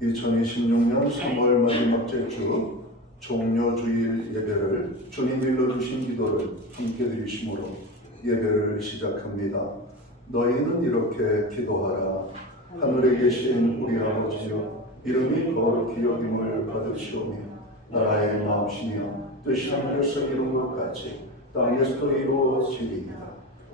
2026년 3월 마지막째 주 종료주일 예배를 주님 일러주신 기도를 함께 드리심으로 예배를 시작합니다. 너희는 이렇게 기도하라. 하늘에 계신 우리 아버지여, 이름이 거룩히 여김을 받으시오며 나라의 마음이시며 뜻이 하늘에서 이룬 것 같이 땅에서도 이루어지리이다.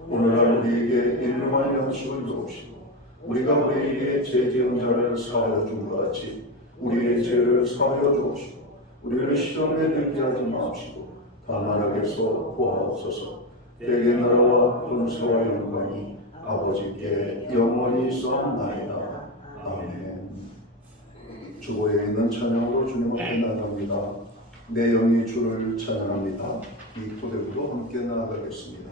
오늘날 우리에게 일용할 양식을 주옵시고 우리가 우리에게 죄 지은 자를 사하여 준 것 같이 우리의 죄를 사하여 주옵시고 우리를 시험에 들게 하지 마옵시고 다만 악에서 구하옵소서. 대개 나라와 권세와 영광이 아버지께 영원히 있사옵나이다. 아멘. 주보에 있는 찬양으로 주님 앞에 나아갑니다. 내 영이 주를 찬양합니다. 이 고백으로 함께 나아가겠습니다.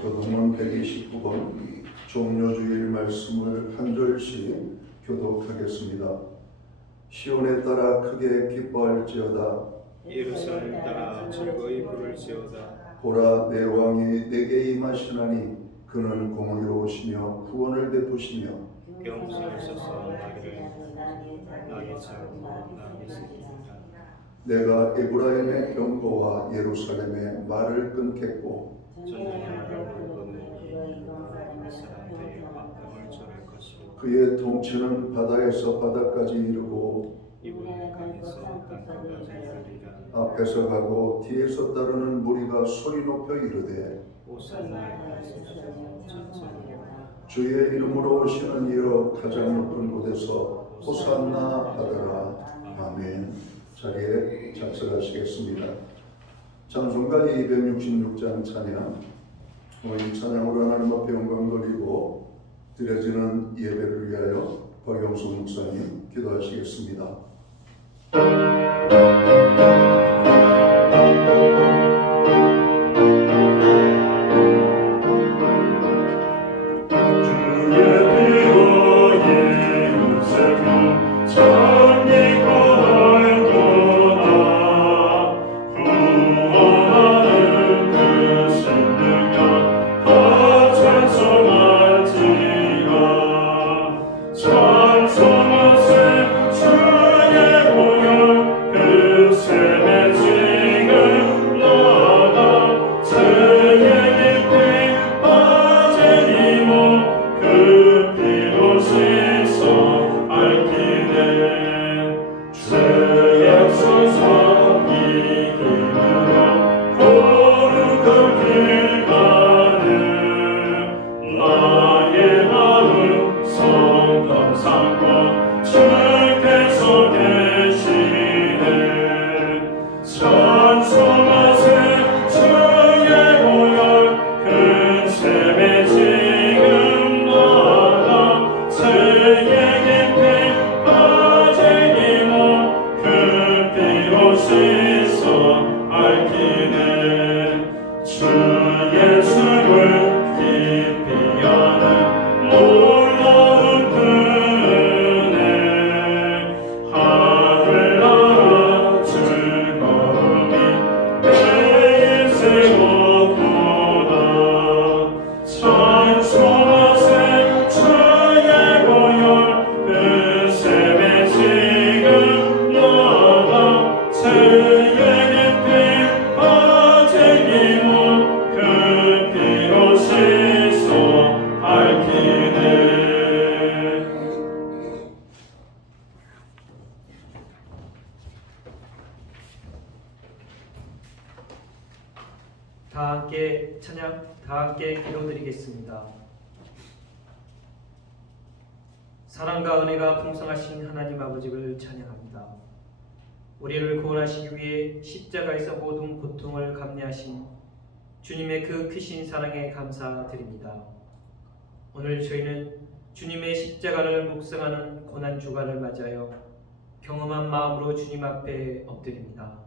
교독문 129번 종료주일 말씀을 한 절씩 교독하겠습니다. 시온에 따라 크게 기뻐할지어다. 예루살렘 따라 즐거이 부를지어다. 보라, 내 왕이 내게 임하시나니 그는 공의로우시며 구원을 베푸시며 병성하셔서 나의 자고 나의 새끼다. 내가 에브라임의 병거와 예루살렘의 말을 끊겠고 그의 통치는 바다에서 바다까지 이르고 앞에서 가고 뒤에서 따르는 무리가 소리 높여 이르되 주의 이름으로 오시는 이여 가장 높은 곳에서 호산나 하더라. 아멘. 자리에 작성하시겠습니다. 찬송가 266장 찬양. 이 찬양으로 하나님 앞에 영광 돌리고 드려지는 예배를 위하여 박영수 목사님 기도하시겠습니다. 찬송하세 주의 보혈 다 함께 찬양, 다 함께 기도드리겠습니다. 사랑과 은혜가 풍성하신 하나님 아버지를 찬양합니다. 우리를 구원하시기 위해 십자가에서 모든 고통을 감내하신 주님의 그 크신 사랑에 감사드립니다. 오늘 저희는 주님의 십자가를 묵상하는 고난주간을 맞이하여 경험한 마음으로 주님 앞에 엎드립니다.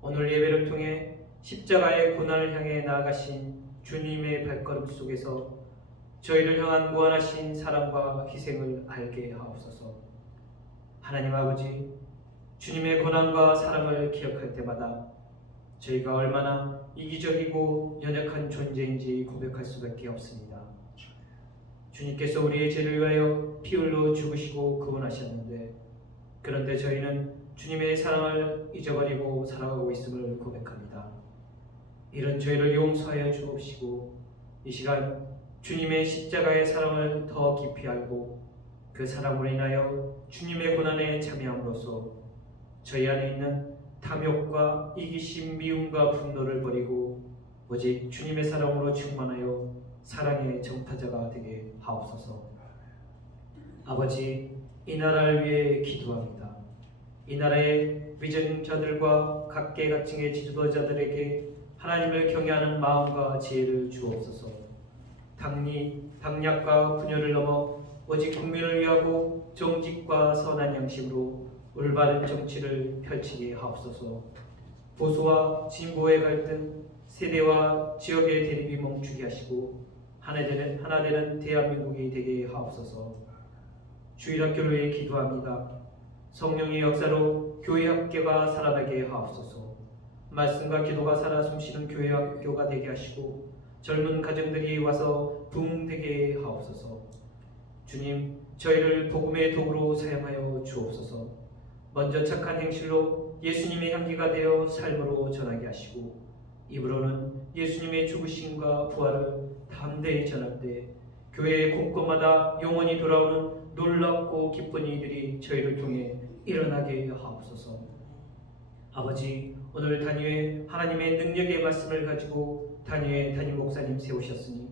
오늘 예배를 통해 십자가의 고난을 향해 나아가신 주님의 발걸음 속에서 저희를 향한 무한하신 사랑과 희생을 알게 하옵소서. 하나님 아버지, 주님의 고난과 사랑을 기억할 때마다 저희가 얼마나 이기적이고 연약한 존재인지 고백할 수밖에 없습니다. 주님께서 우리의 죄를 위하여 피 흘려 죽으시고 구원하셨는데, 그런데 저희는 주님의 사랑을 잊어버리고 살아가고 있음을 고백합니다. 이런 저희를 용서하여 주옵시고 이 시간 주님의 십자가의 사랑을 더 깊이 알고 그 사랑으로 인하여 주님의 고난에 참여함으로써 저희 안에 있는 탐욕과 이기심, 미움과 분노를 버리고 오직 주님의 사랑으로 충만하여 사랑의 정타자가 되게 하옵소서. 아버지, 이 나라를 위해 기도합니다. 이 나라의 위정자들과 각계각층의 지도자들에게 하나님을 경외하는 마음과 지혜를 주옵소서. 당략과 분열을 넘어 오직 국민을 위하고 정직과 선한 양심으로 올바른 정치를 펼치게 하옵소서. 보수와 진보의 갈등, 세대와 지역의 대립이 멈추게 하시고 하나 되는 대한민국이 되게 하옵소서. 주일학교를 위해 기도합니다. 성령의 역사로 교회 학교가 살아나게 하옵소서. 말씀과 기도가 살아 숨쉬는 교회 학교가 되게 하시고 젊은 가정들이 와서 부흥되게 하옵소서. 주님, 저희를 복음의 도구로 사용하여 주옵소서. 먼저 착한 행실로 예수님의 향기가 되어 삶으로 전하게 하시고 입으로는 예수님의 죽으심과 부활을 담대히 전할 때 교회 곳곳마다 영원히 돌아오는 놀랍고 기쁜 일들이 저희를 통해 일어나게 하옵소서. 아버지, 오늘 단위에 하나님의 능력의 말씀을 가지고 단위에 담임 목사님 세우셨으니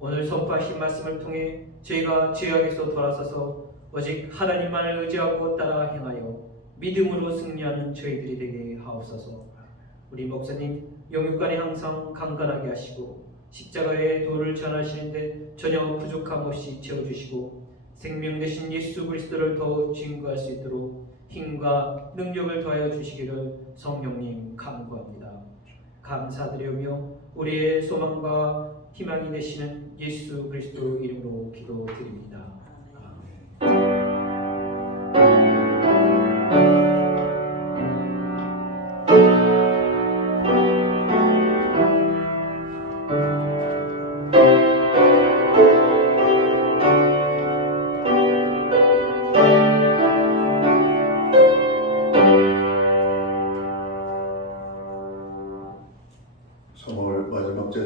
오늘 선포하신 말씀을 통해 저희가 죄악에서 돌아서서 오직 하나님만을 의지하고 따라 행하여 믿음으로 승리하는 저희들이 되게 하옵소서. 우리 목사님 영육간에 항상 강건하게 하시고 십자가의 도를 전하시는데 전혀 부족함 없이 채워주시고 생명 되신 예수 그리스도를 더욱 증거할 수 있도록 힘과 능력을 더하여 주시기를 성령님 간구합니다. 감사드리며 우리의 소망과 희망이 되시는 예수 그리스도 이름으로 기도드립니다.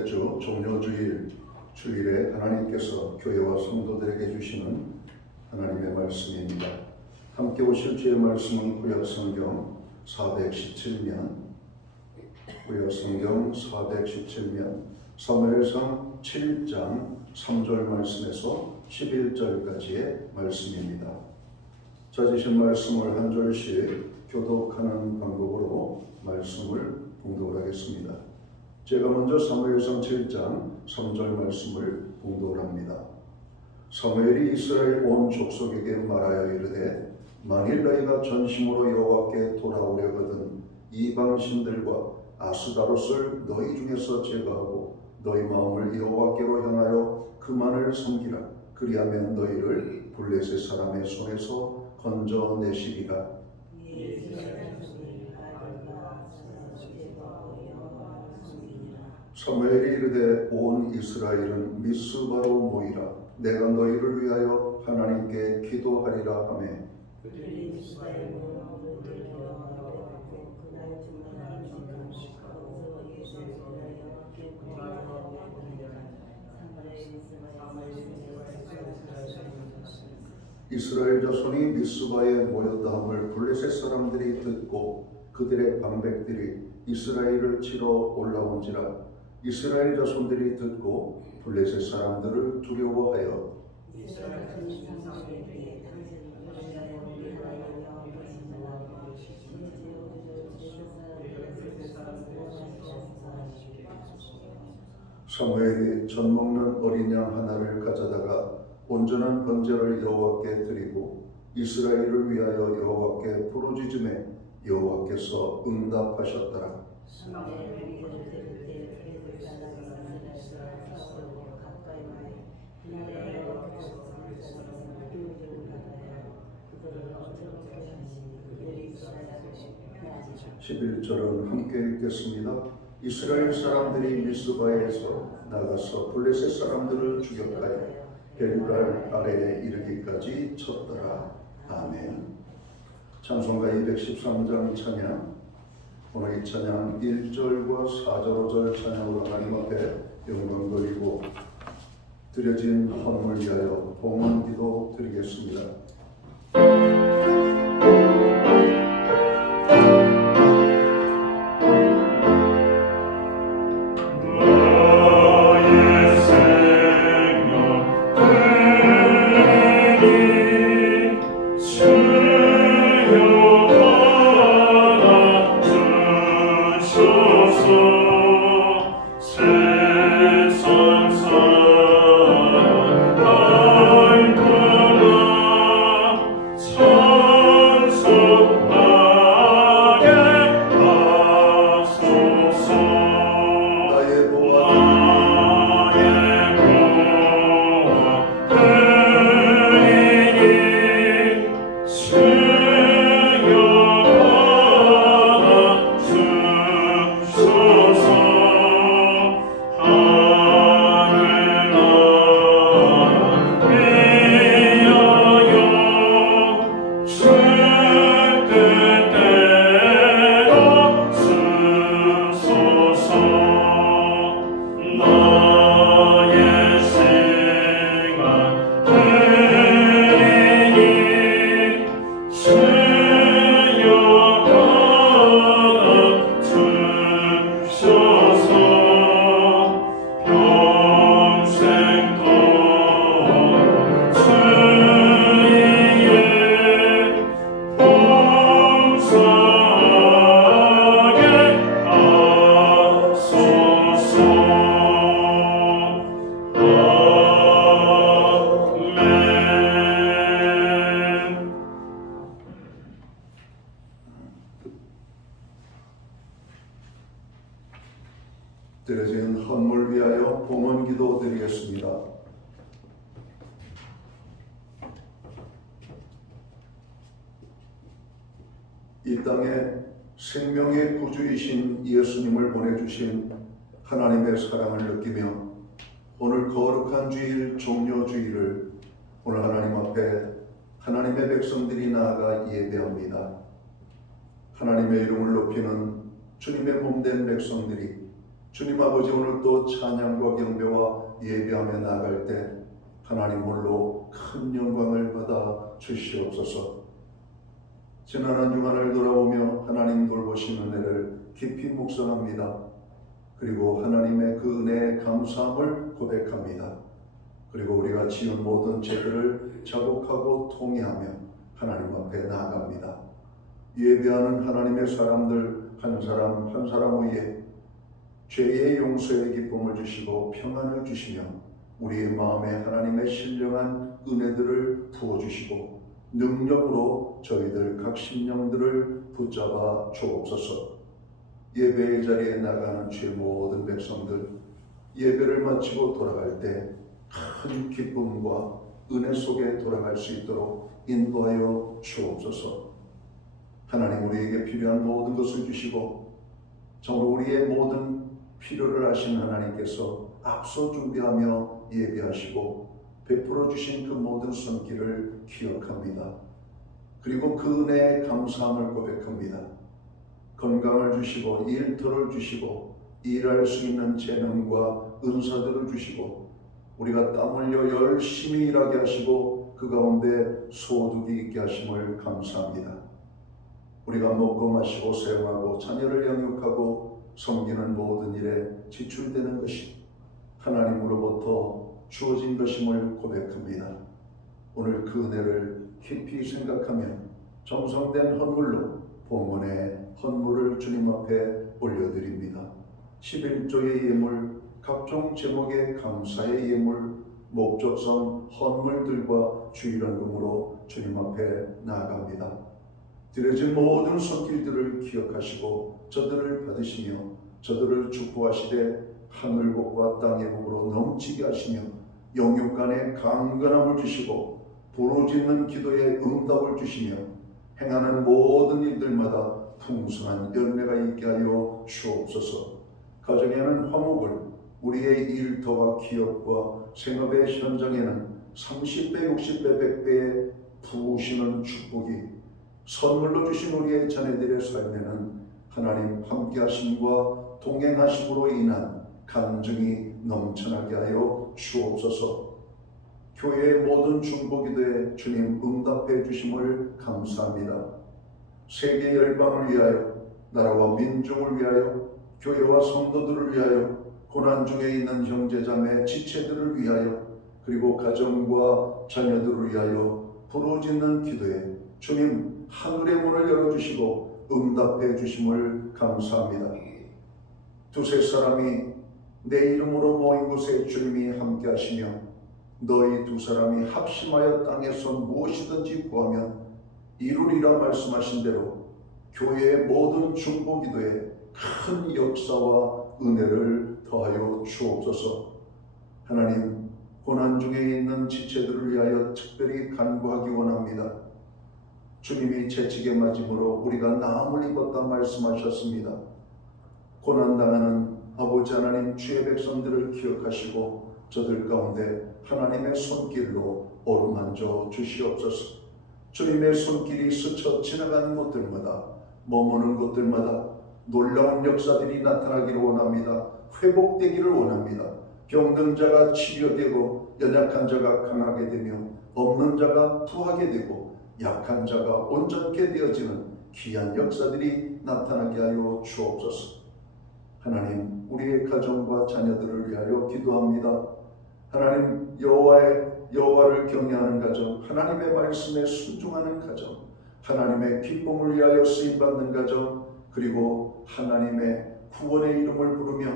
주 종료주일 주일에 하나님께서 교회와 성도들에게 주시는 하나님의 말씀입니다. 함께 오실 주의 말씀은 구약성경 417면 사무엘상 7장 3절 말씀에서 11절까지의 말씀입니다. 찾으신 말씀을 한 절씩 교독하는 방법으로 말씀을 봉독하겠습니다. 제가 먼저 사무엘상 7장 3절 말씀을 봉독합니다. 사무엘이 이스라엘 온 족속에게 말하여 이르되 만일 너희가 전심으로 여호와께 돌아오려거든 이방 신들과 아스다롯을 너희 중에서 제거하고 너희 마음을 여호와께로 향하여 그만을 섬기라. 그리하면 너희를 블레셋 사람의 손에서 건져내시리라. 사무엘이 이르되 온 이스라엘은 미스바로 모이라. 내가 너희를 위하여 하나님께 기도하리라 하매 이스라엘 자손이 미스바에 모였다함을 블레셋 사람들이 듣고 그들의 방백들이 이스라엘을 치러 올라온지라. 이스라엘 자손들이 듣고 블레셋 사람들을 두려워하여 사무엘이 젖 먹는 어린 양 하나를 가져다가 온전한 번제를 여호와께 드리고 이스라엘을 위하여 여호와께 부르짖음에 여호와께서 응답하셨더라. (11절은) 함께 읽겠습니다. 이스라엘 사람들이 미스바에서 나가서 블레셋 사람들을 추격하여 벨갈 아래에 이르기까지 쳤더라. 아멘. 찬송가 213장 찬양. 오늘 이 찬양 1절과 4절 5절 찬양으로 하나님 앞에 영광 돌리고 드려진 헌물 위하여 봉헌 기도 드리겠습니다. 드려진 헌물 위하여 봉헌 기도 드리겠습니다. 이 땅에 생명의 구주이신 예수님을 보내주신 하나님의 사랑을 느끼며 오늘 거룩한 주일 종료주일을 오늘 하나님 앞에 하나님의 백성들이 나아가 예배합니다. 하나님의 이름을 높이는 주님의 몸된 백성들이 주님 아버지 오늘 또 찬양과 경배와 예배하며 나아갈 때 하나님 홀로 큰 영광을 받아 주시옵소서. 지난 한 주간을 돌아보며 하나님 돌보신 은혜를 깊이 묵상합니다. 그리고 하나님의 그 은혜에 감사함을 고백합니다. 그리고 우리가 지은 모든 죄들을 자복하고 통회하며 하나님 앞에 나아갑니다. 예배하는 하나님의 사람들 한 사람 한 사람 위에 죄의 용서의 기쁨을 주시고 평안을 주시며 우리의 마음에 하나님의 신령한 은혜들을 부어주시고 능력으로 저희들 각 심령들을 붙잡아 주옵소서. 예배의 자리에 나가는 죄 모든 백성들 예배를 마치고 돌아갈 때 큰 기쁨과 은혜 속에 돌아갈 수 있도록 인도하여 주옵소서. 하나님 우리에게 필요한 모든 것을 주시고 정말 우리의 모든 필요를 아신 하나님께서 앞서 준비하며 예배하시고 베풀어 주신 그 모든 손길을 기억합니다. 그리고 그 은혜에 감사함을 고백합니다. 건강을 주시고 일터를 주시고 일할 수 있는 재능과 은사들을 주시고 우리가 땀 흘려 열심히 일하게 하시고 그 가운데 소득이 있게 하심을 감사합니다. 우리가 먹고 마시고 사용하고 자녀를 양육하고 섬기는 모든 일에 지출되는 것이 하나님으로부터 주어진 것임을 고백합니다. 오늘 그 은혜를 깊이 생각하며 정성된 헌물로 봉헌의 헌물을 주님 앞에 올려드립니다. 11조의 예물, 각종 제목의 감사의 예물, 목적성 헌물들과 주일헌금으로 주님 앞에 나아갑니다. 드려진 모든 손길들을 기억하시고 저들을 받으시며 저들을 축복하시되 하늘복과 땅의 복으로 넘치게 하시며 영육간에 강건함을 주시고 부르짖는 기도에 응답을 주시며 행하는 모든 일들마다 풍성한 열매가 있게 하여 주옵소서. 가정에는 화목을, 우리의 일터와 기업과 생업의 현장에는 30배, 60배, 100배의 부으시는 축복이, 선물로 주신 우리의 자녀들의 삶에는 하나님 함께 하심과 동행하심으로 인한 간증이 넘쳐나게 하여 주옵소서. 교회의 모든 중보기도에 주님 응답해 주심을 감사합니다. 세계 열방을 위하여, 나라와 민족을 위하여, 교회와 성도들을 위하여, 고난 중에 있는 형제자매 지체들을 위하여, 그리고 가정과 자녀들을 위하여 부르짖는 기도에 주님 하늘의 문을 열어주시고 응답해 주심을 감사합니다. 두세 사람이 내 이름으로 모인 곳에 주님이 함께 하시며 너희 두 사람이 합심하여 땅에서 무엇이든지 구하면 이루리라 말씀하신 대로 교회의 모든 중보기도에 큰 역사와 은혜를 더하여 주옵소서. 하나님, 고난 중에 있는 지체들을 위하여 특별히 간구하기 원합니다. 주님이 채찍에 맞음으로 우리가 나음을 입었다 말씀하셨습니다. 고난당하는 아버지 하나님, 주의 백성들을 기억하시고 저들 가운데 하나님의 손길로 어루만져 주시옵소서. 주님의 손길이 스쳐 지나가는 곳들마다, 머무는 곳들마다 놀라운 역사들이 나타나기를 원합니다. 회복되기를 원합니다. 병든 자가 치료되고 연약한 자가 강하게 되며 없는 자가 부하게 되고 약한 자가 온전케 되어지는 귀한 역사들이 나타나게 하여 주옵소서. 하나님, 우리의 가정과 자녀들을 위하여 기도합니다. 하나님, 여호와를 경외하는 가정, 하나님의 말씀에 순종하는 가정, 하나님의 기쁨을 위하여 쓰임받는 가정, 그리고 하나님의 구원의 이름을 부르며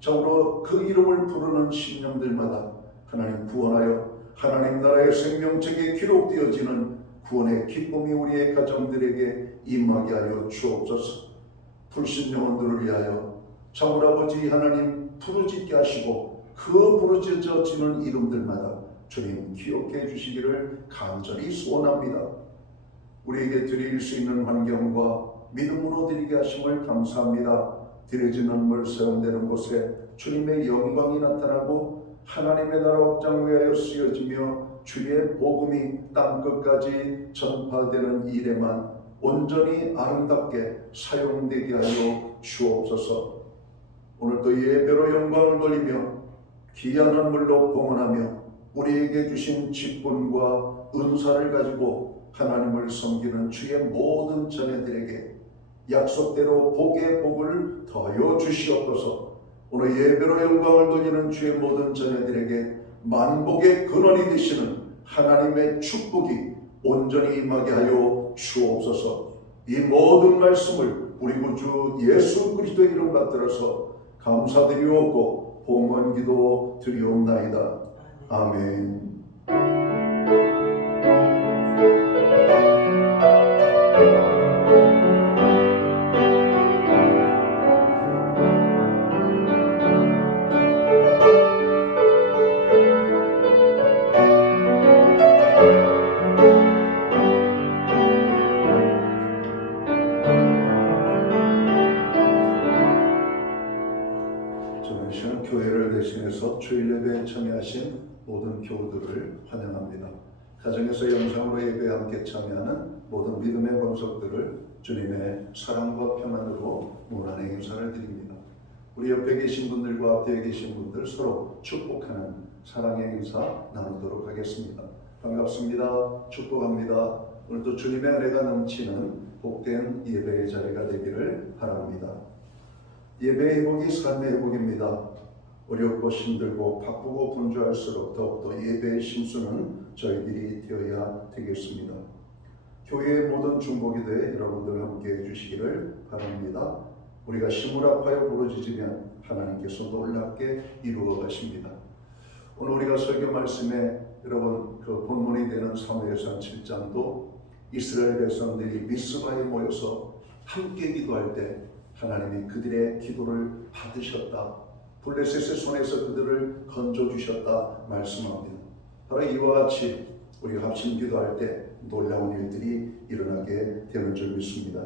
참으로 그 이름을 부르는 심령들마다 하나님 구원하여 하나님 나라의 생명책에 기록되어지는 구원의 기쁨이 우리의 가정들에게 임하게 하여 주옵소서. 불신 영혼들을 위하여 참으로 아버지 하나님 부르짖게 하시고 그 부르짖어지는 이름들마다 주님 기억해 주시기를 간절히 소원합니다. 우리에게 드릴 수 있는 환경과 믿음으로 드리게 하심을 감사합니다. 드려지는 물 세운되는 곳에 주님의 영광이 나타나고 하나님의 나라 확장 위하여 쓰여지며 주의 복음이 땅끝까지 전파되는 일에만 온전히 아름답게 사용되게 하여 주옵소서. 오늘도 예배로 영광을 돌리며 귀한 헌물로 봉헌하며 우리에게 주신 직분과 은사를 가지고 하나님을 섬기는 주의 모든 자녀들에게 약속대로 복의 복을 더하여 주시옵소서. 오늘 예배로 영광을 돌리는 주의 모든 자녀들에게 만복의 근원이 되시는 하나님의 축복이 온전히 임하게 하여 주옵소서. 이 모든 말씀을 우리 구주 예수 그리스도의 이름 받들어서 감사드리옵고 봉헌기도 드리옵나이다. 아멘. 교회를 대신해서 주일 예배에 참여하신 모든 교우들을 환영합니다. 가정에서 영상으로 예배에 함께 참여하는 모든 믿음의 권속들을 주님의 사랑과 평안으로 문안의 인사를 드립니다. 우리 옆에 계신 분들과 앞에 계신 분들 서로 축복하는 사랑의 인사 나누도록 하겠습니다. 반갑습니다. 축복합니다. 오늘도 주님의 은혜가 넘치는 복된 예배의 자리가 되기를 바랍니다. 예배의 회복이 삶의 회복입니다. 어렵고 힘들고 바쁘고 분주할수록 더욱더 예배의 심수는 저희들이 되어야 되겠습니다. 교회의 모든 중복이 돼 여러분들 함께 해주시기를 바랍니다. 우리가 힘을 합하여 부르짖으면 하나님께서 놀랍게 이루어 가십니다. 오늘 우리가 설교 말씀에 여러분 그 본문이 되는 사무엘상 7장도 이스라엘 백성들이 미스바에 모여서 함께 기도할 때 하나님이 그들의 기도를 받으셨다. 블레셋의 손에서 그들을 건져주셨다 말씀합니다. 바로 이와 같이 우리가 합심 기도할 때 놀라운 일들이 일어나게 되는 줄 믿습니다.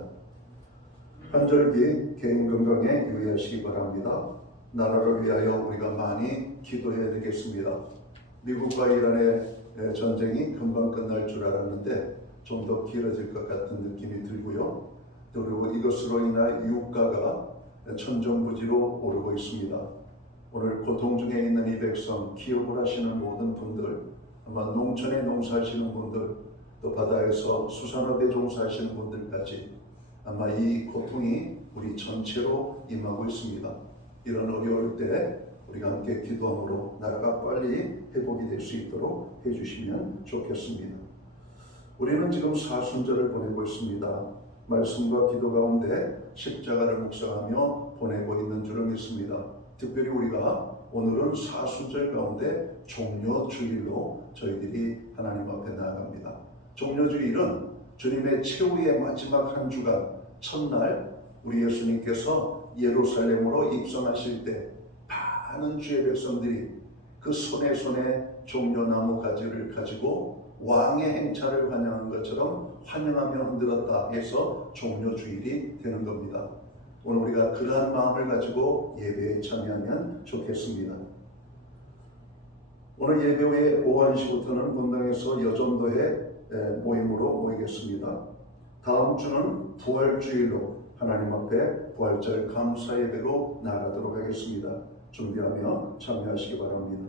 한절기 개인 건강에 유의하시기 바랍니다. 나라를 위하여 우리가 많이 기도해야 되겠습니다. 미국과 이란의 전쟁이 금방 끝날 줄 알았는데 좀 더 길어질 것 같은 느낌이 들고요. 그리고 이것으로 인한 유가가 천정부지로 오르고 있습니다. 오늘 고통 중에 있는 이 백성, 기업을 하시는 모든 분들, 아마 농촌에 농사하시는 분들, 또 바다에서 수산업에 종사하시는 분들까지 아마 이 고통이 우리 전체로 임하고 있습니다. 이런 어려울 때 우리가 함께 기도함으로 나라가 빨리 회복이 될 수 있도록 해주시면 좋겠습니다. 우리는 지금 사순절을 보내고 있습니다. 말씀과 기도 가운데 십자가를 묵상하며 보내고 있는 줄을 믿습니다. 특별히 우리가 오늘은 사순절 가운데 종려주일로 저희들이 하나님 앞에 나아갑니다. 종려주일은 주님의 최후의 마지막 한 주간 첫날 우리 예수님께서 예루살렘으로 입성하실 때 많은 주의 백성들이 그 손에 종려나무 가지를 가지고 왕의 행차를 환영한 것처럼 환영하며 흔들었다 해서 종려주일이 되는 겁니다. 오늘 우리가 그러한 마음을 가지고 예배에 참여하면 좋겠습니다. 오늘 예배 후에 오후 1시부터는 본당에서 여전도회 모임으로 모이겠습니다. 다음 주는 부활주일로 하나님 앞에 부활절 감사 예배로 나아가도록 하겠습니다. 준비하며 참여하시기 바랍니다.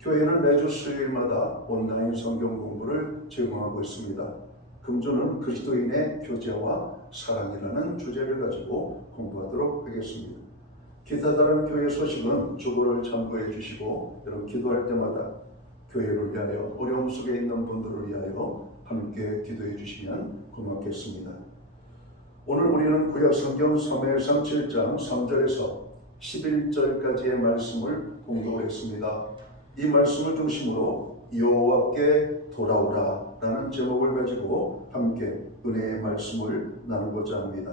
교회는 매주 수요일마다 온라인 성경 공부를 제공하고 있습니다. 금주는 그리스도인의 교제와 사랑이라는 주제를 가지고 공부하도록 하겠습니다. 기타 다른 교회 소식은 주보를 참고해 주시고 여러분 기도할 때마다 교회를 위하여 어려움 속에 있는 분들을 위하여 함께 기도해 주시면 고맙겠습니다. 오늘 우리는 구약 성경 사무엘상 7장 3절에서 11절까지의 말씀을 공독했습니다. 이 말씀을 중심으로 여호와께 돌아오라 라는 제목을 가지고 함께 은혜의 말씀을 나누고자 합니다.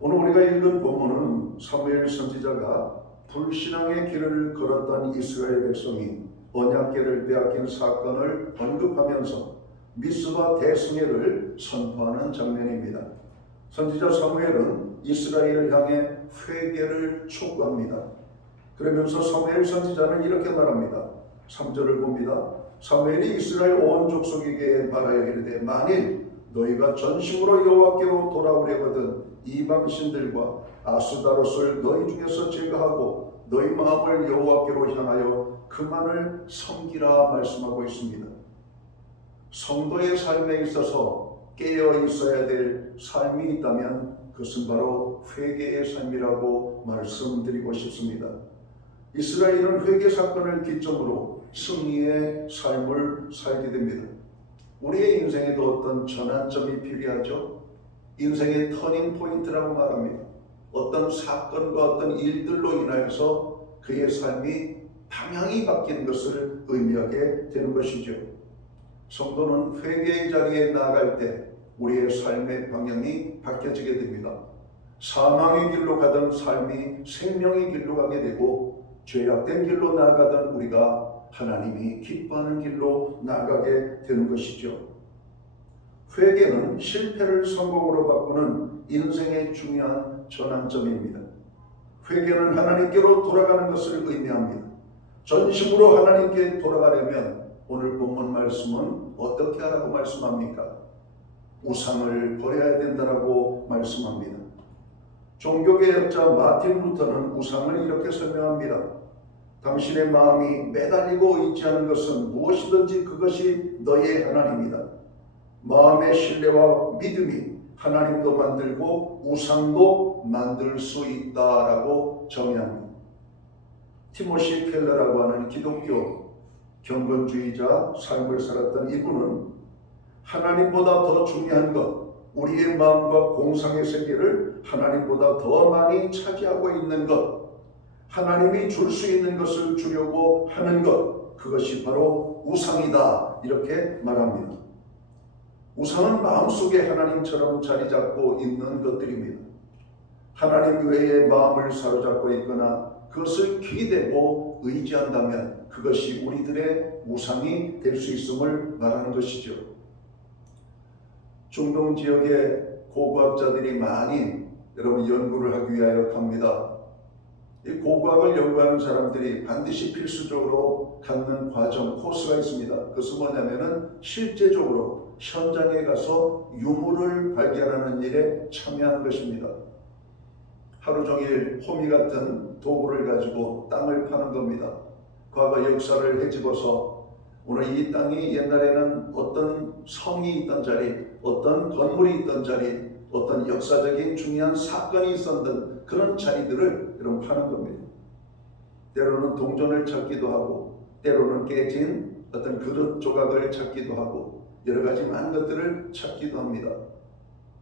오늘 우리가 읽은 본문은 사무엘 선지자가 불신앙의 길을 걸었던 이스라엘 백성이 언약궤를 빼앗긴 사건을 언급하면서 미스바 대승회를 선포하는 장면입니다. 선지자 사무엘은 이스라엘을 향해 회개를 촉구합니다. 그러면서 사무엘 선지자는 이렇게 말합니다. 3절을 봅니다. 사무엘이 이스라엘 온 족속에게 말하여 이르되 만일 너희가 전심으로 여호와께로 돌아오려거든 이방 신들과 아스다롯을 너희 중에서 제거하고 너희 마음을 여호와께로 향하여 그만을 섬기라 말씀하고 있습니다. 성도의 삶에 있어서 깨어 있어야 될 삶이 있다면 그것은 바로 회개의 삶이라고 말씀드리고 싶습니다. 이스라엘은 회개 사건을 기점으로 승리의 삶을 살게 됩니다. 우리의 인생에도 어떤 전환점이 필요하죠. 인생의 터닝 포인트라고 말합니다. 어떤 사건과 어떤 일들로 인하여서 그의 삶이 방향이 바뀌는 것을 의미하게 되는 것이죠. 성도는 회개의 자리에 나아갈 때 우리의 삶의 방향이 바뀌어지게 됩니다. 사망의 길로 가던 삶이 생명의 길로 가게 되고 죄악된 길로 나아가던 우리가 하나님이 기뻐하는 길로 나아가게 되는 것이죠. 회개는 실패를 성공으로 바꾸는 인생의 중요한 전환점입니다. 회개는 하나님께로 돌아가는 것을 의미합니다. 전심으로 하나님께 돌아가려면 오늘 본문 말씀은 어떻게 하라고 말씀합니까? 우상을 버려야 된다라고 말씀합니다. 종교개혁자 마틴 루터는 우상을 이렇게 설명합니다. 당신의 마음이 매달리고 있지 않은 것은 무엇이든지 그것이 너의 하나님이다. 마음의 신뢰와 믿음이 하나님도 만들고 우상도 만들 수 있다라고 정의합니다. 티모시 켈러라고 하는 기독교 경건주의자 삶을 살았던 이분은 하나님보다 더 중요한 것, 우리의 마음과 공상의 세계를 하나님보다 더 많이 차지하고 있는 것, 하나님이 줄 수 있는 것을 주려고 하는 것, 그것이 바로 우상이다, 이렇게 말합니다. 우상은 마음속에 하나님처럼 자리 잡고 있는 것들입니다. 하나님 외에 마음을 사로잡고 있거나 그것을 기대고 의지한다면 그것이 우리들의 우상이 될 수 있음을 말하는 것이죠. 중동 지역에 고고학자들이 많이 여러분 연구를 하기 위하여 갑니다. 이 고고학을 연구하는 사람들이 반드시 필수적으로 갖는 과정, 코스가 있습니다. 그것은 뭐냐면은 실제적으로 현장에 가서 유물을 발견하는 일에 참여하는 것입니다. 하루 종일 호미 같은 도구를 가지고 땅을 파는 겁니다. 과거 역사를 헤집어서 오늘 이 땅이 옛날에는 어떤 성이 있던 자리, 어떤 건물이 있던 자리, 어떤 역사적인 중요한 사건이 있었던 그런 자리들을 여러분 파는 겁니다. 때로는 동전을 찾기도 하고, 때로는 깨진 어떤 그릇 조각을 찾기도 하고, 여러 가지 많은 것들을 찾기도 합니다.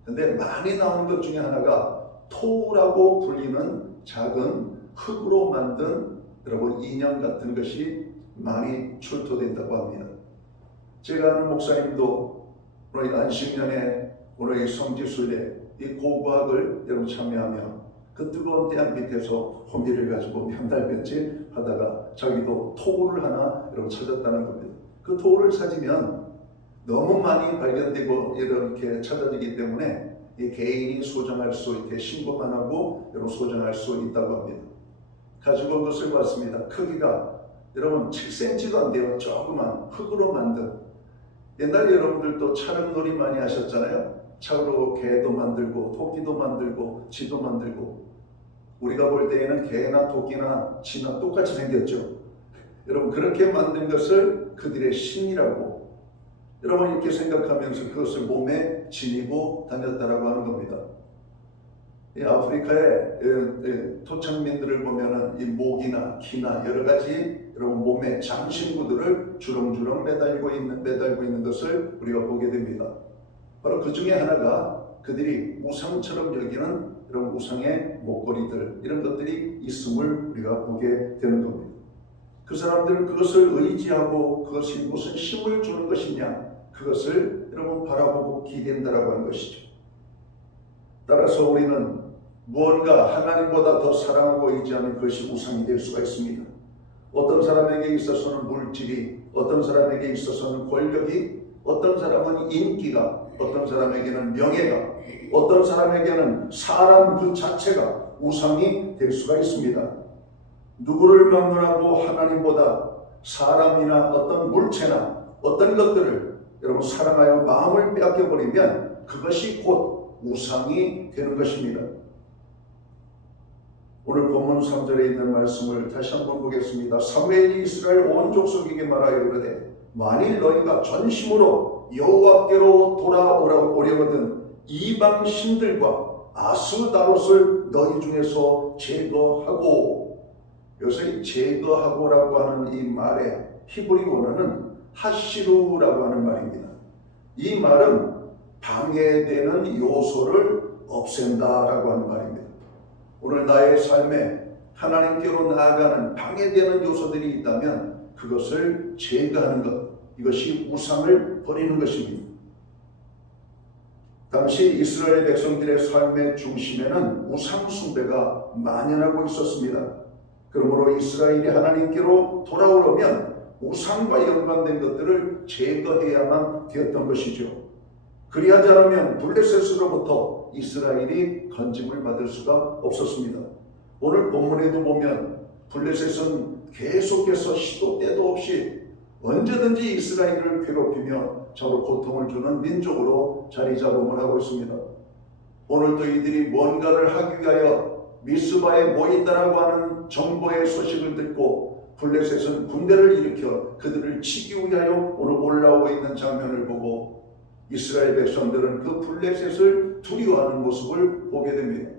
근데 많이 나오는 것 중에 하나가 토라고 불리는 작은 흙으로 만든 여러분 인형 같은 것이 많이 출토된다고 합니다. 제가 아는 목사님도 오늘 안식년에 오늘 이 성지순례 이 고고학을 여러분 참여하며 그 뜨거운 태양 밑에서 호미를 가지고 몇 달 며칠 하다가 자기도 토구를 하나 여러분 찾았다는 겁니다. 그 토구를 찾으면 너무 많이 발견되고 이렇게 찾아지기 때문에 이 개인이 소장할 수 있게 신고만 하고 여러분 소장할 수 있다고 합니다. 가지고 온 것을 봤습니다. 크기가 여러분 7cm도 안 돼요. 조그만 흙으로 만든. 옛날에 여러분들도 촬영놀이 많이 하셨잖아요. 차로 개도 만들고 토끼도 만들고 쥐도 만들고. 우리가 볼 때에는 개나 토끼나 쥐나 똑같이 생겼죠. 여러분 그렇게 만든 것을 그들의 신이라고 여러분 이렇게 생각하면서 그것을 몸에 지니고 다녔다라고 하는 겁니다. 이 아프리카의 토착민들을 보면은 이 목이나 귀나 여러 가지 여러분 몸에 장신구들을 주렁주렁 매달고 있는 것을 우리가 보게 됩니다. 바로 그 중에 하나가 그들이 우상처럼 여기는 이런 우상의 목걸이들 이런 것들이 있음을 우리가 보게 되는 겁니다. 그 사람들은 그것을 의지하고 그것이 무슨 힘을 주는 것이냐 그것을 여러분 바라보고 기댄다라고 하는 것이죠. 따라서 우리는 무언가 하나님보다 더 사랑하고 의지하는 것이 우상이 될 수가 있습니다. 어떤 사람에게 있어서는 물질이, 어떤 사람에게 있어서는 권력이, 어떤 사람은 인기가, 어떤 사람에게는 명예가, 어떤 사람에게는 사람 그 자체가 우상이 될 수가 있습니다. 누구를 막론하고 하나님보다 사람이나 어떤 물체나 어떤 것들을 여러분 사랑하여 마음을 빼앗겨버리면 그것이 곧 우상이 되는 것입니다. 오늘 본문 3절에 있는 말씀을 다시 한번 보겠습니다. 사무엘이 이스라엘 온 족속에게 말하여 이르되 만일 너희가 전심으로 여호와께로 돌아오려거든 이방 신들과 아스다롯을 너희 중에서 제거하고, 여기서 제거하고라고 하는 이 말의 히브리 원어는 하시루라고 하는 말입니다. 이 말은 방해되는 요소를 없앤다라고 하는 말입니다. 오늘 나의 삶에 하나님께로 나아가는 방해되는 요소들이 있다면 그것을 제거하는 것, 이것이 우상을 버리는 것입니다. 당시 이스라엘 백성들의 삶의 중심에는 우상 숭배가 만연하고 있었습니다. 그러므로 이스라엘이 하나님께로 돌아오려면 우상과 연관된 것들을 제거해야만 되었던 것이죠. 그리하지 않으면 블레셋으로부터 이스라엘이 건짐을 받을 수가 없었습니다. 오늘 본문에도 보면 블레셋은 계속해서 시도 때도 없이 언제든지 이스라엘을 괴롭히며 서로 고통을 주는 민족으로 자리 잡음을 하고 있습니다. 오늘도 이들이 뭔가를 하기 위하여 미스바에 모인다라고 하는 정보의 소식을 듣고 블레셋은 군대를 일으켜 그들을 치기 위하여 오늘 올라오고 있는 장면을 보고 이스라엘 백성들은 그 블레셋을 하나님을 두려워하는 모습을 보게 됩니다.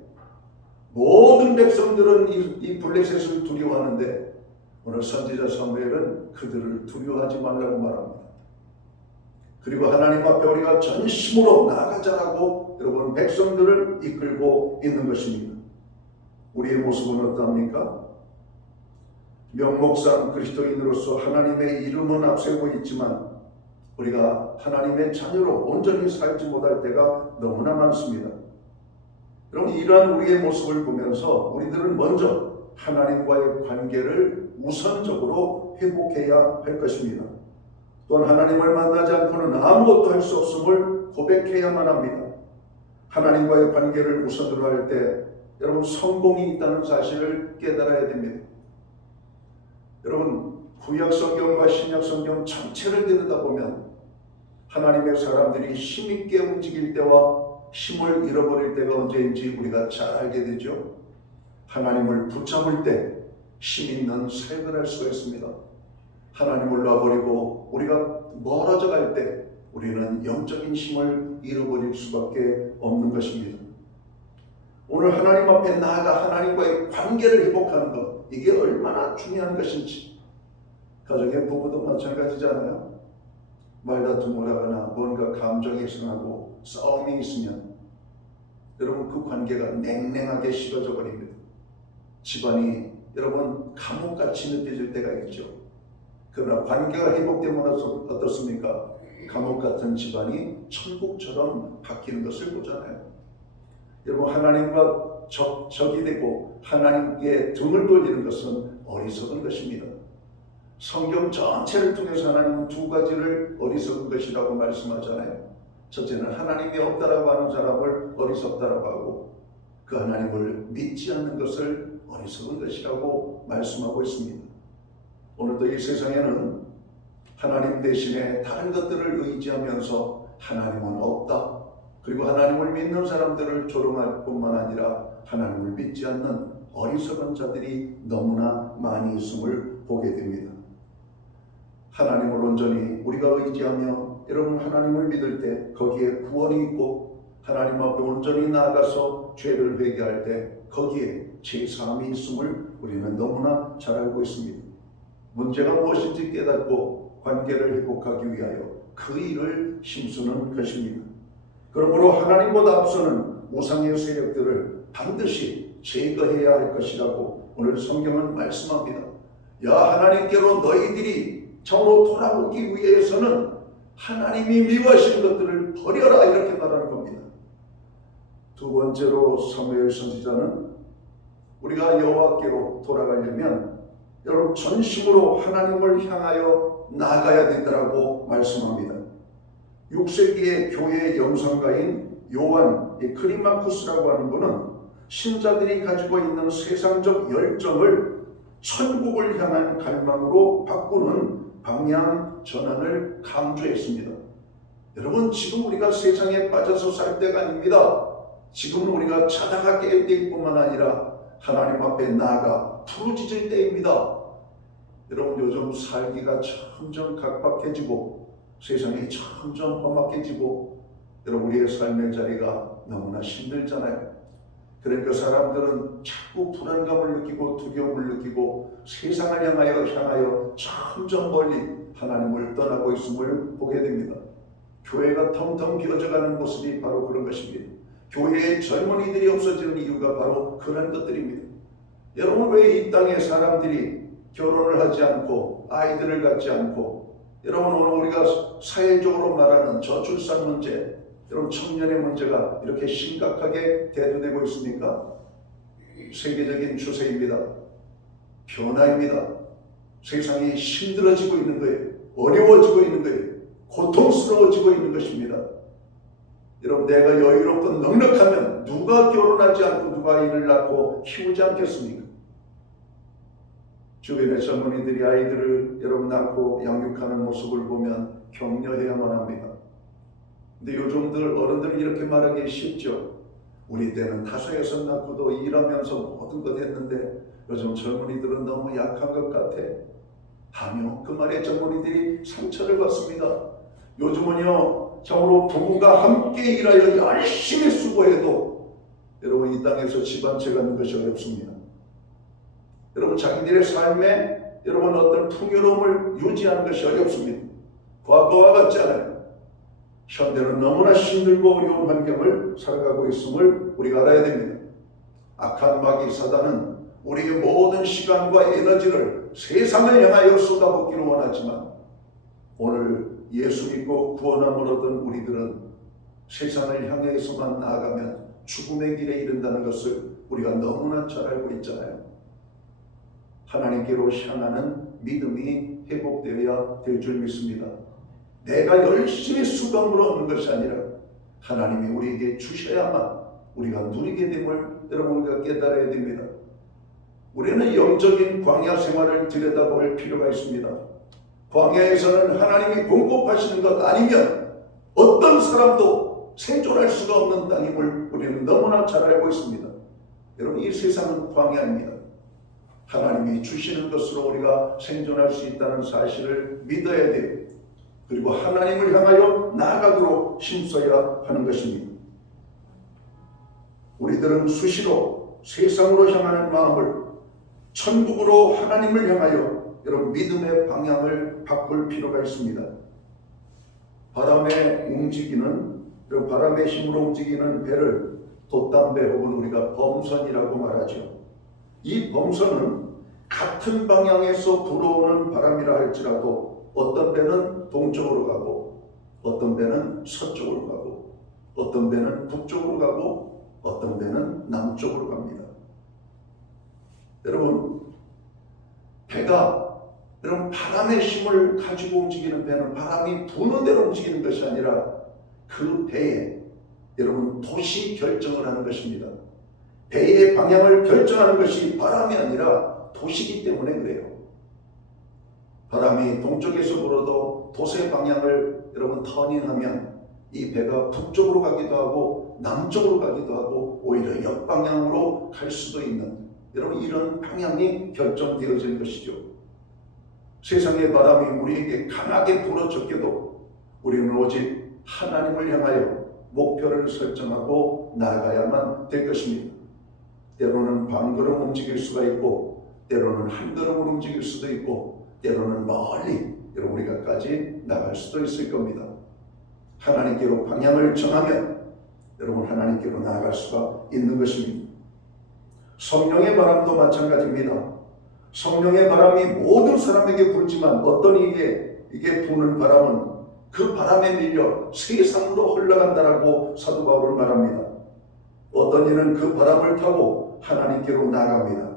모든 백성들은 이 블레셋을 두려워하는데 오늘 선지자 사무엘은 그들을 두려워하지 말라고 말합니다. 그리고 하나님 앞에 우리가 전심으로 나아가자라고 여러분 백성들을 이끌고 있는 것입니다. 우리의 모습은 어떠합니까? 명목상 그리스도인으로서 하나님의 이름은 앞세우고 있지만 우리가 하나님의 자녀로 온전히 살지 못할 때가 너무나 많습니다. 여러분 이러한 우리의 모습을 보면서 우리들은 먼저 하나님과의 관계를 우선적으로 회복해야 할 것입니다. 또한 하나님을 만나지 않고는 아무것도 할 수 없음을 고백해야만 합니다. 하나님과의 관계를 우선으로 할 때 여러분 성공이 있다는 사실을 깨달아야 됩니다. 여러분 구약 성경과 신약 성경 전체를 들여다보면 하나님의 사람들이 힘있게 움직일 때와 힘을 잃어버릴 때가 언제인지 우리가 잘 알게 되죠. 하나님을 붙잡을 때 힘 있는 사역을 할 수가 있습니다. 하나님을 놔버리고 우리가 멀어져 갈 때 우리는 영적인 힘을 잃어버릴 수밖에 없는 것입니다. 오늘 하나님 앞에 나아가 하나님과의 관계를 회복하는 것, 이게 얼마나 중요한 것인지. 가정의 부부도 마찬가지잖아요. 말다툼을 하거나 뭔가 감정이 상하고 싸움이 있으면 여러분 그 관계가 냉랭하게 식어져 버립니다. 집안이 여러분 감옥같이 느껴질 때가 있죠. 그러나 관계가 회복되면 어떻습니까? 감옥 같은 집안이 천국처럼 바뀌는 것을 보잖아요. 여러분 하나님과 적이 되고 하나님께 등을 돌리는 것은 어리석은 것입니다. 성경 전체를 통해서 하나님은 두 가지를 어리석은 것이라고 말씀하잖아요. 첫째는 하나님이 없다라고 하는 사람을 어리석다라고 하고 그 하나님을 믿지 않는 것을 어리석은 것이라고 말씀하고 있습니다. 오늘도 이 세상에는 하나님 대신에 다른 것들을 의지하면서 하나님은 없다. 그리고 하나님을 믿는 사람들을 조롱할 뿐만 아니라 하나님을 믿지 않는 어리석은 자들이 너무나 많이 있음을 보게 됩니다. 하나님을 온전히 우리가 의지하며 여러분 하나님을 믿을 때 거기에 구원이 있고 하나님 앞에 온전히 나아가서 죄를 회개할 때 거기에 제사함이 있음을 우리는 너무나 잘 알고 있습니다. 문제가 무엇인지 깨닫고 관계를 회복하기 위하여 그 일을 힘쓰는 것입니다. 그러므로 하나님보다 앞서는 우상의 세력들을 반드시 제거해야 할 것이라고 오늘 성경은 말씀합니다. 야 하나님께로 너희들이 정으로 돌아오기 위해서는 하나님이 미워하시는 것들을 버려라 이렇게 말하는 겁니다. 두 번째로 사무엘 선지자는 우리가 여호와께로 돌아가려면 여러분 전심으로 하나님을 향하여 나아가야 된다고 말씀합니다. 6세기의 교회의 영성가인 요한 크리마쿠스라고 하는 분은 신자들이 가지고 있는 세상적 열정을 천국을 향한 갈망으로 바꾸는 방향 전환을 강조했습니다. 여러분 지금 우리가 세상에 빠져서 살 때가 아닙니다. 지금 우리가 자다가 깰 때뿐만 아니라 하나님 앞에 나아가 부르짖을 때입니다. 여러분 요즘 살기가 점점 각박해지고 세상이 점점 험악해지고 여러분 우리의 삶의 자리가 너무나 힘들잖아요. 그러니까 사람들은 자꾸 불안감을 느끼고 두려움을 느끼고 세상을 향하여 점점 멀리 하나님을 떠나고 있음을 보게 됩니다. 교회가 텅텅 비어져가는 모습이 바로 그런 것입니다. 교회에 젊은이들이 없어지는 이유가 바로 그런 것들입니다. 여러분 왜 이 땅에 사람들이 결혼을 하지 않고 아이들을 갖지 않고 여러분 오늘 우리가 사회적으로 말하는 저출산 문제 여러분 청년의 문제가 이렇게 심각하게 대두되고 있습니까? 세계적인 추세입니다. 변화입니다. 세상이 힘들어지고 있는 거예요. 어려워지고 있는 거예요. 고통스러워지고 있는 것입니다. 여러분 내가 여유롭고 넉넉하면 누가 결혼하지 않고 누가 아이를 낳고 키우지 않겠습니까? 주변의 젊은이들이 아이들을 여러분 낳고 양육하는 모습을 보면 격려해야만 합니다. 근데 요즘들 어른들이 이렇게 말하기 쉽죠. 우리 때는 다소해서 낳고도 일하면서 모든 것 했는데 요즘 젊은이들은 너무 약한 것 같아. 아니요, 그 말에 젊은이들이 상처를 받습니다. 요즘은요 참으로 부부가 함께 일하여 열심히 수고해도 여러분 이 땅에서 집안 채가는 것이 어렵습니다. 여러분 자기들의 삶에 여러분 어떤 풍요로움을 유지하는 것이 어렵습니다. 과거와 같지 않아요. 현대는 너무나 힘들고 어려운 환경을 살아가고 있음을 우리가 알아야 됩니다. 악한 마귀 사단은 우리의 모든 시간과 에너지를 세상을 향하여 쏟아붓기를 원하지만 오늘 예수 믿고 구원함을 얻은 우리들은 세상을 향해서만 나아가면 죽음의 길에 이른다는 것을 우리가 너무나 잘 알고 있잖아요. 하나님께로 향하는 믿음이 회복되어야 될 줄 믿습니다. 내가 열심히 수강으로 얻는 것이 아니라 하나님이 우리에게 주셔야만 우리가 누리게 됨을 여러분 우리가 깨달아야 됩니다. 우리는 영적인 광야 생활을 들여다볼 필요가 있습니다. 광야에서는 하나님이 공급하시는 것 아니면 어떤 사람도 생존할 수가 없는 땅임을 우리는 너무나 잘 알고 있습니다. 여러분 이 세상은 광야입니다. 하나님이 주시는 것으로 우리가 생존할 수 있다는 사실을 믿어야 돼요. 그리고 하나님을 향하여 나아가도록 힘써야 하는 것입니다. 우리들은 수시로 세상으로 향하는 마음을 천국으로 하나님을 향하여 여러분 믿음의 방향을 바꿀 필요가 있습니다. 바람의 힘으로 움직이는 배를 돛담배 혹은 우리가 범선이라고 말하죠. 이 범선은 같은 방향에서 불어오는 바람이라 할지라도 어떤 배는 동쪽으로 가고 어떤 배는 서쪽으로 가고 어떤 배는 북쪽으로 가고 어떤 배는 남쪽으로 갑니다. 여러분 배가 여러분 바람의 힘을 가지고 움직이는 배는 바람이 부는 대로 움직이는 것이 아니라 그 배에 여러분 도시 결정을 하는 것입니다. 배의 방향을 결정하는 것이 바람이 아니라 도시이기 때문에 그래요. 바람이 동쪽에서 불어도 돛의 방향을 여러분 터닝하면 이 배가 북쪽으로 가기도 하고 남쪽으로 가기도 하고 오히려 역방향으로 갈 수도 있는 여러분 이런 방향이 결정되어진 것이죠. 세상의 바람이 우리에게 강하게 불어쳤게도 우리는 오직 하나님을 향하여 목표를 설정하고 나아가야만 될 것입니다. 때로는 반걸음 움직일 수가 있고 때로는 한 걸음을 움직일 수도 있고 때로는 멀리 우리가까지 나갈 수도 있을 겁니다. 하나님께로 방향을 정하면 여러분 하나님께로 나아갈 수가 있는 것입니다. 성령의 바람도 마찬가지입니다. 성령의 바람이 모든 사람에게 불지만 어떤 이게 부는 바람은 그 바람에 밀려 세상으로 흘러간다라고 사도 바울은 말합니다. 어떤 이는 그 바람을 타고 하나님께로 나아갑니다.